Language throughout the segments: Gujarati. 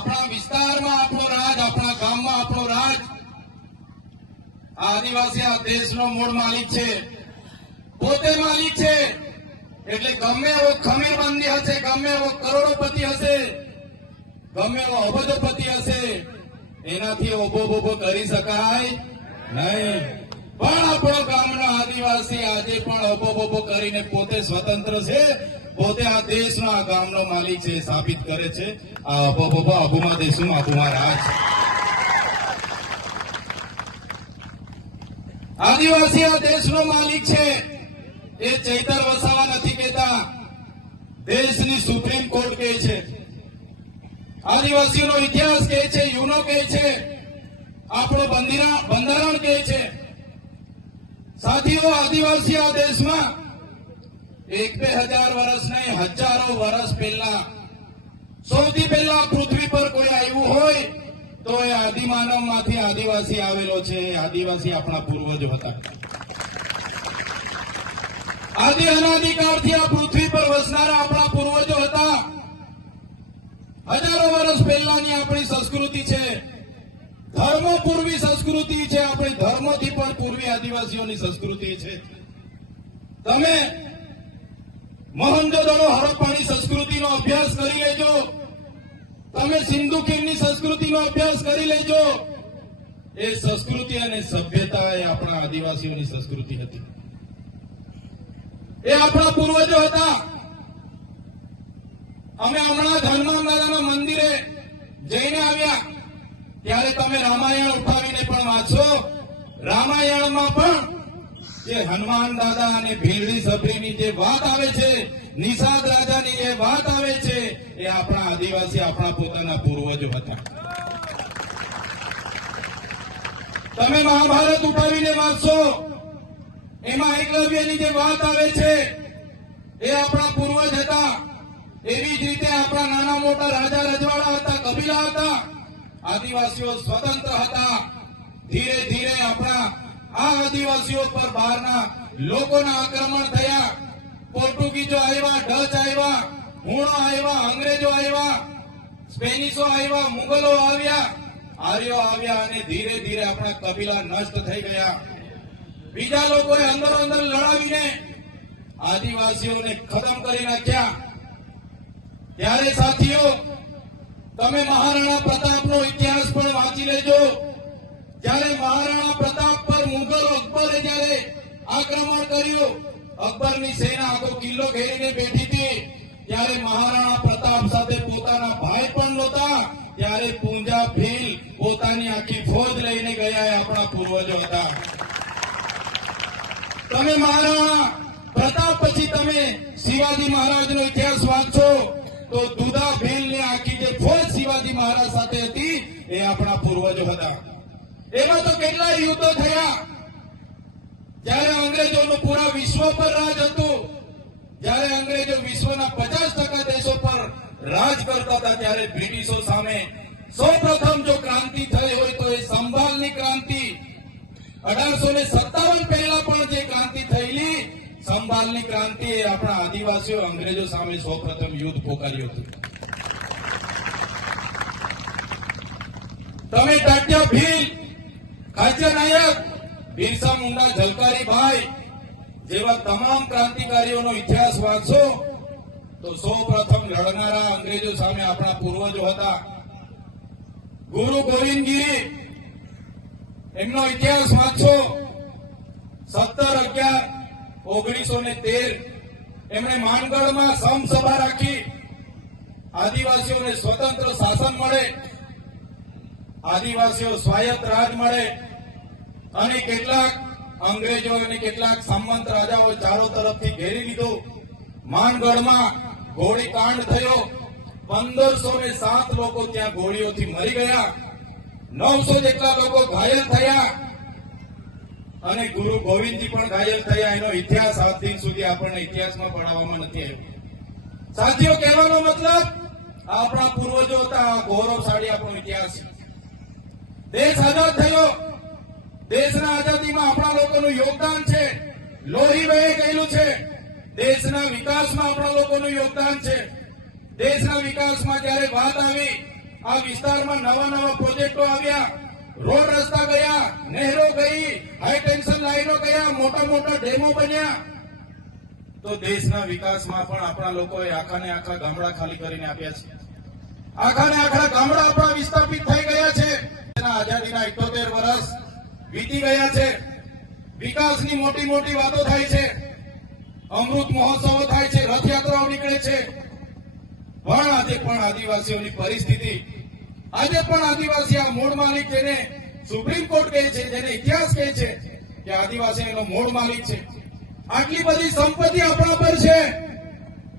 આપણા વિસ્તારમાં આપણો રાજ, આપણા ગામમાં આપણો રાજ. આદિવાસી આ દેશનો મૂળ માલિક છે, પોતે માલિક છે. એટલે ગમે એવો ખમીરબંધી હશે, ગમે એવો કરોડોપતિ હશે, ગમે એવો અબજોપતિ હશે, એનાથી ઓબો બોબો કરી શકાય નહીં. પણ આપણો ગામનો આદિવાસી આજે પણ ઓબો બોબો કરીને પોતે સ્વતંત્ર છે, પોતે આ દેશનો, આ ગામનો માલિક છે, સાબિત કરે છે. આ ઓબો બોબો આબુમાં દેશું, આબુમાં રાજ. આદિવાસી આ દેશનો માલિક છે. એ ચૈતર વસાવા નથી કહેતા, દેશની સુપ્રીમ કોર્ટ કહે છે. આદિવાસીઓનો ઇતિહાસ કહે છે, યુનો કહે છે, આપણો બંધારણ કહે છે. સાથીઓ, આદિવાસી આ દેશમાં 1000 વર્ષ નહીં, હજારો વર્ષ પહેલા, સૌથી પહેલા પૃથ્વી પર કોઈ આવ્યું હોય તો એ આદિમાનવ માંથી આદિવાસી આવેલો છે. આદિવાસી આપણા પૂર્વજો હતા. આદિ અનાદિકાળથી આ પૃથ્વી પર વસનારા આપણા પૂર્વજો હતા. હજારો વર્ષ પહેલાની આપણી સંસ્કૃતિ છે, ધર્મો પૂર્વી સંસ્કૃતિ છે. આપણી ધર્મોથી પણ પૂર્વી આદિવાસીઓની સંસ્કૃતિ છે. તમે મોહેન્જો-દડો હડપ્પાની સંસ્કૃતિનો અભ્યાસ કરી લેજો, તમે સિંધુ ખીણની સંસ્કૃતિનો અભ્યાસ કરી લેજો. એ સંસ્કૃતિ અને સભ્યતા એ આપણા આદિવાસીઓની સંસ્કૃતિ હતી. એ આપણા પૂર્વજો હતા. અમે હમણાં હનુમાન દાદાના મંદિરે જઈને આવ્યા ત્યારે તમે રામાયણ ઉઠાવીને પણ વાંચો. રામાયણમાં પણ જે હનુમાન દાદા અને ભીલડી સભરીની જે વાત આવે છે, નિષાદ રાજાની જે વાત આવે છે, એ આપણા આદિવાસી, આપણા પોતાના પૂર્વજો હતા. તમે મહાભારત ઉઠાવીને વાંચો, એમાં એકલવ્યની જે વાત આવે છે એ આપણા પૂર્વજ હતા. એવી જ રીતે આપણા નાના મોટા રાજા રજવાડા હતા, કબીલા હતા. આદિવાસીઓ સ્વતંત્ર હતા. ધીરે ધીરે આપણા આ આદિવાસીઓ પર બહારના લોકોના આક્રમણ થયા. પોર્ટુગીઝો આવ્યા, ડચ આવ્યા, હુણો આવ્યા, અંગ્રેજો આવ્યા, સ્પેનિશો આવ્યા, મુગલો આવ્યા, આર્યો આવ્યા અને ધીરે ધીરે આપણા કબીલા નષ્ટ થઈ ગયા. બીજા લોકોએ અંદરો અંદર લડાવીને આદિવાસીઓને ખતમ કરી નાખ્યા. ત્યારે સાથીઓ, તમે મહારાણા પ્રતાપનો ઇતિહાસ પણ વાંચી લેજો. જ્યારે મહારાણા પ્રતાપ પર મુગલ અકબરે જયારે આક્રમણ કર્યું, અકબરની સેના આખો કિલ્લો ઘેરીને બેઠી હતી, ત્યારે મહારાણા પ્રતાપ સાથે પોતાના ભાઈ પણ નહોતા. ત્યારે પૂંજા ભીલ પોતાની આખી ફોજ લઈને ગયા. એ આપણા પૂર્વજો હતા. તમે મહારાણા પ્રતાપ પછી તમે શિવાજી મહારાજનો ઇતિહાસ વાંચો તો દુધા ભીલની આખી જે ફોજ શિવાજી મહારાજ સાથે હતી એ આપણા પૂર્વજો હતા. એમાં તો કેટલા યુદ્ધો થયા. જ્યારે અંગ્રેજોનું પૂરા વિશ્વ પર રાજ હતું, જ્યારે અંગ્રેજો વિશ્વના 50% દેશો પર રાજ કરતા હતા, ત્યારે બ્રિટિશો સામે સૌપ્રથમ જો ક્રાંતિ થઈ હોય તો એ સંભાલની ક્રાંતિ. 1857 પહેલા પણ જે ક્રાંતિ થયેલી સંભાલની ક્રાંતિ, એ આપણા આદિવાસીઓ અંગ્રેજો સામે સૌપ્રથમ યુદ્ધ પોકાર્યું હતું. તમે તાત્યા ભીલ, ખાચર નાયક, બિરસા મુંડા, ઝલકારી ભાઈ જેવા તમામ ક્રાંતિકારીઓનો ઇતિહાસ વાંચો તો સૌપ્રથમ લડનારા અંગ્રેજો સામે આપણા પૂર્વજો હતા. ગુરુ ગોવિંદગીરી, એમનો ઇતિહાસ વાંચો. 17/11/1913 એમણે માનગઢમાં સમસભા રાખી. આદિવાસીઓને સ્વતંત્ર શાસન મળે, આદિવાસીઓ સ્વાયત્ત રાજ મળે અને કેટલાક અંગ્રેજો અને કેટલાક સામંત રાજાઓ ચારો તરફથી ઘેરી લીધો. માનગઢમાં ગોળીકાંડ થયો. 1507 લોકો ત્યાં ગોળીઓથી મરી ગયા. 900 જેટલા લોકો ઘાયલ થયા અને ગુરુ ગોવિંદજી પણ ઘાયલ થયા. એનો ઇતિહાસ આજ દિન સુધી આપણને ઇતિહાસમાં ભણાવવામાં નથી આવ્યો. સાથીઓ, કહેવાનો મતલબ આપણા પૂર્વજો હતા. ગૌરવશાળી આપણો ઇતિહાસ છે. દેશ આઝાદ થયો, દેશના આઝાદીમાં આપણા લોકોનું યોગદાન છે. લોહી વહી ગયેલું છે. દેશના વિકાસમાં આપણા લોકોનું યોગદાન છે. દેશના વિકાસમાં જયારે વાત આવી આ વિસ્તારમાં નવા નવા પ્રોજેક્ટો આવ્યા, રોડ રસ્તા ગયા, નહેરો ગઈ, હાઈ ટેન્શન લાઈનો ગયા, મોટા મોટા ડેમો બન્યા. તો દેશના વિકાસમાં પણ આપણા લોકોએ આખાને આખા ગામડા ખાલી કરીને આપ્યા છે. આખાને આખા ગામડા આપણા વિસ્થાપિત થઈ ગયા છે. આઝાદીના 78 વર્ષ વીતી ગયા છે. વિકાસની મોટી મોટી વાતો થાય છે, અમૃત મહોત્સવો થાય છે, રથયાત્રાઓ નીકળે છે. પણ આજે પણ આદિવાસીઓની પરિસ્થિતિ, આજે પણ આદિવાસી આ મૂળ માલિક, જેને સુપ્રીમ કોર્ટ કહે છે, જેને ઇતિહાસ કહે છે કે આદિવાસી એનો મૂળ માલિક છે, આટલી બધી સંપત્તિ આપણા પર છે.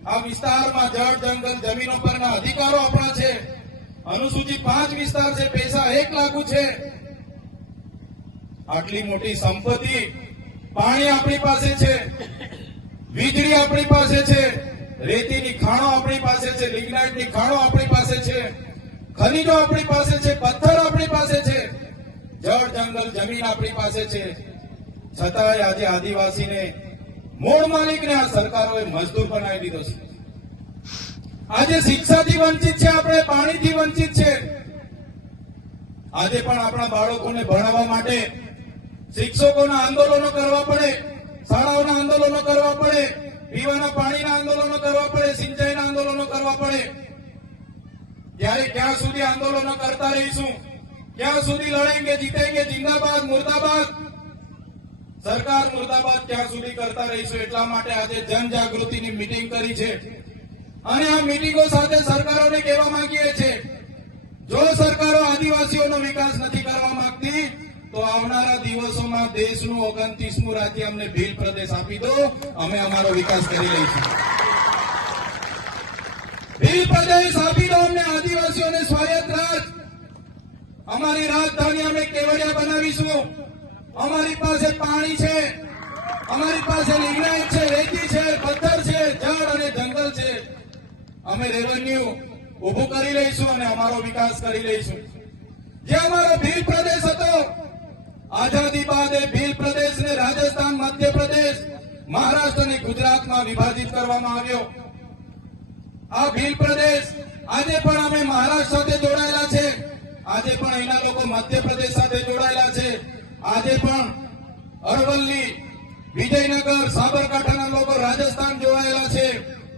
આ વિસ્તારમાં જળ, જંગલ, જમીનો પરના અધિકારો આપણા છે. અનુસૂચિત 5 વિસ્તાર છે, પૈસા 1 લાખ છે. આટલી મોટી સંપત્તિ, પાણી આપણી પાસે છે, વીજળી આપણી પાસે છે, રેતીની ખાણો આપણી પાસે છે, લિગ્નાઇટની ખાણો આપણી પાસે છે, ખનીજો આપણી પાસે છે, પથ્થર આપણી પાસે છે, જળ, જંગલ, જમીન આપણી પાસે છે. છતાંય આજે આદિવાસીને, મૂળ માલિકને આ સરકારોએ મજદૂર બનાવી દીધો છે. આજે શિક્ષાથી વંચિત છે, આપણે પાણીથી વંચિત છે. આજે પણ આપણા બાળકોને ભણાવવા માટે શિક્ષકોના આંદોલનો કરવા પડે, શાળાઓના આંદોલનો કરવા પડે, પીવાના પાણીના આંદોલનો કરવા પડે, સિંચાઈના આંદોલનો કરવા પડે. ત્યારે ક્યાં સુધી આંદોલનો કરતા રહીશું? ક્યાં સુધી લડેંગે, જીતેંગે, જિંદાબાદ, મુર્દાબાદ? સરકાર મુર્દાબાદ ક્યાં સુધી કરતા રહીશું? એટલા માટે આજે જનજાગૃતિની મીટિંગ કરી છે. અને આ મીટિંગો સાથે સરકારોને કહેવા માંગીએ છીએ, જો સરકારો આદિવાસીઓનો વિકાસ નથી કરવા માંગતી તો આવનારા દિવસોમાં દેશનું 29મું રાજ્ય અમને ભીલ પ્રદેશ આપી દો, અમે અમારો વિકાસ કરી લઈશું. ભીલ પ્રદેશ આપી દો અમને, આદિવાસીઓને સ્વાયત્ત રાજ. અમારી રાજધાની અમે કેવડિયા બનાવીશું. અમારી પાસે પાણી છે, અમારી પાસે લિગ્નાઇટ છે, રેતી છે, પથ્થર છે, જળ અને જંગલ છે. અમે રેવન્યુ ઉભું કરી લઈશું અને અમારો વિકાસ કરી લઈશું. જે અમારો ભીલ પ્રદેશ હતો, આઝાદી બાદ એ ભીલ પ્રદેશને રાજસ્થાન, મધ્યપ્રદેશ, મહારાષ્ટ્ર અને ગુજરાતમાં વિભાજિત કરવામાં આવ્યો. આ ભીલ પ્રદેશ આજે પણ અમે મહારાષ્ટ્ર સાથે જોડાયેલા છે, આજે પણ એના લોકો મધ્યપ્રદેશ સાથે જોડાયેલા છે, આજે પણ અરવલ્લી, વિજયનગર, સાબરકાંઠાના લોકો રાજસ્થાન જોડાયેલા છે.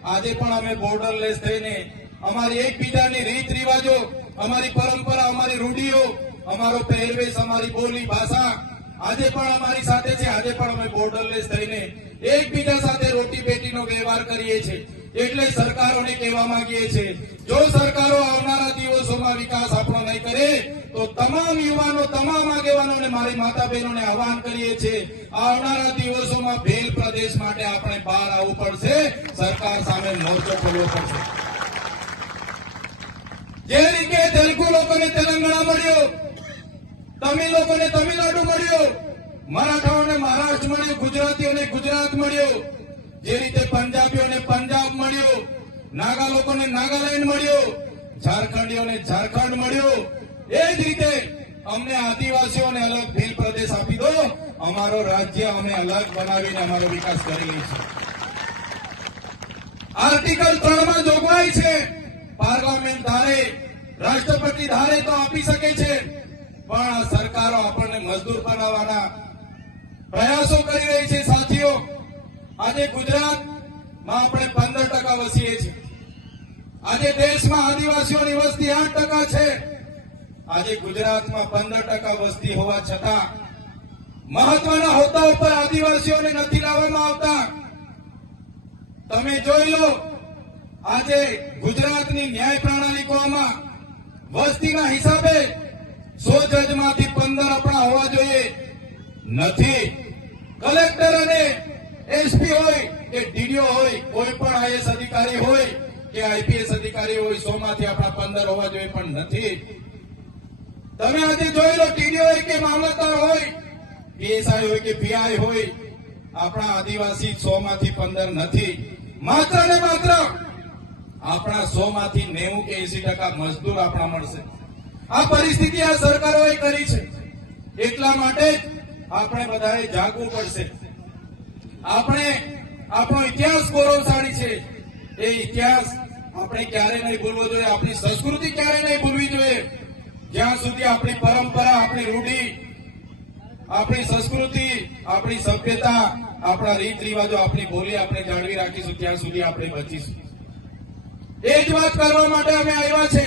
આજે પણ અમે બોર્ડરલેસ થઈને અમારી એકબીજાની રીત રિવાજો, અમારી પરંપરા, અમારી રૂઢિઓ, અમારો પહેરવેશ, અમારી બોલી ભાષા આજે પણ અમારી સાથે છે. આજે પણ અમે બોર્ડરલેસ થઈને એકબીજા સાથે રોટી બેટીનો વ્યવહાર કરીએ છીએ. એટલે સરકારોને કહેવા માંગીએ છીએ, જો સરકારો આવનારા દિવસોમાં વિકાસ આપણો નહીં કરે તો તમામ યુવાનો, તમામ આગેવાનોને, મારી માતા બહેનોને આહવાન કરીએ છીએ, આવનારા દિવસોમાં ભીલ પ્રદેશ માટે આપણે બહાર આવવું પડશે, સરકાર સામે મોરચો ખોલવો પડશે. જે રીતે તેલુગુ લોકોને તેલંગાણા મળ્યો, તમિલ લોકોને તમિલનાડુ મળ્યો, મરાઠાઓને મહારાષ્ટ્ર મળ્યું, ગુજરાતીઓને ગુજરાત મળ્યું, જે રીતે પંજાબીઓને પંજાબ મળ્યું, નાગા લોકોને નાગાલેન્ડ મળ્યું, ઝારખંડીઓને ઝારખંડ મળ્યું, એ જ રીતે અમને આદિવાસીઓને અલગ ભીલ પ્રદેશ આપી દો, અમારો રાજ્ય અમે અલગ બનાવીને અમારો વિકાસ કરી લઈશું. આર્ટિકલ 3 માં જોગવાઈ છે, પાર્લામેન્ટ ધારે, રાષ્ટ્રપતિ ધારે તો આપી શકે છે, પણ આ સરકારો આપણને મજદૂર બનાવવાના પ્રયાસો કરી રહી છે. સાથીઓ, આજે ગુજરાતમાં આપણે 15% વસીએ છીએ. આજે દેશમાં આદિવાસીઓની વસ્તી 8% છે. આજે ગુજરાતમાં 15% વસ્તી હોવા છતાં મહત્વના હોદ્દા ઉપર આદિવાસીઓને નથી લાવવામાં આવતા. તમે જોઈ લો, આજે ગુજરાતની ન્યાય પ્રણાલિકોમાં વસ્તીના હિસાબે 100 જજમાંથી 15 આપણા હોવા જોઈએ, નથી. કલેક્ટર અને એસપી હોય કે ડીડીઓ હોય, કોઈ પણ આઈએસ અધિકારી હોય કે આઈપીએસ અધિકારી હોય, 100 માંથી આપણા 15 હોવા જોઈએ, પણ નથી. તમે આજે જોઈ લો, ટીડીઓ હોય કે મામલતદાર હોય, પીએસઆઈ હોય કે પીઆઈ હોય, આપણા આદિવાસી 100 માંથી 15 નથી. માત્ર ને માત્ર આપણા 100 માંથી 90 કે 80% મજદૂર આપણા મળશે. આ પરિસ્થિતિ આ સરકારોએ કરી છે. એટલા માટે આપણે બધાએ જાગવું પડશે. આપણો ઇતિહાસ ગૌરવશાળી છે. એ ઇતિહાસ આપણે ક્યારે નહીં ભૂલવો જોઈએ, આપણી સંસ્કૃતિ ક્યારે નહીં ભૂલવી જોઈએ. જ્યાં સુધી આપણી પરંપરા, આપણી રૂઢિ, આપણી સંસ્કૃતિ, આપણી સભ્યતા, આપણા રીત રિવાજો, આપણી બોલી આપણે જાળવી રાખીશું ત્યાં સુધી આપણે બચીશું. એ જ વાત કરવા માટે અમે આવ્યા છે.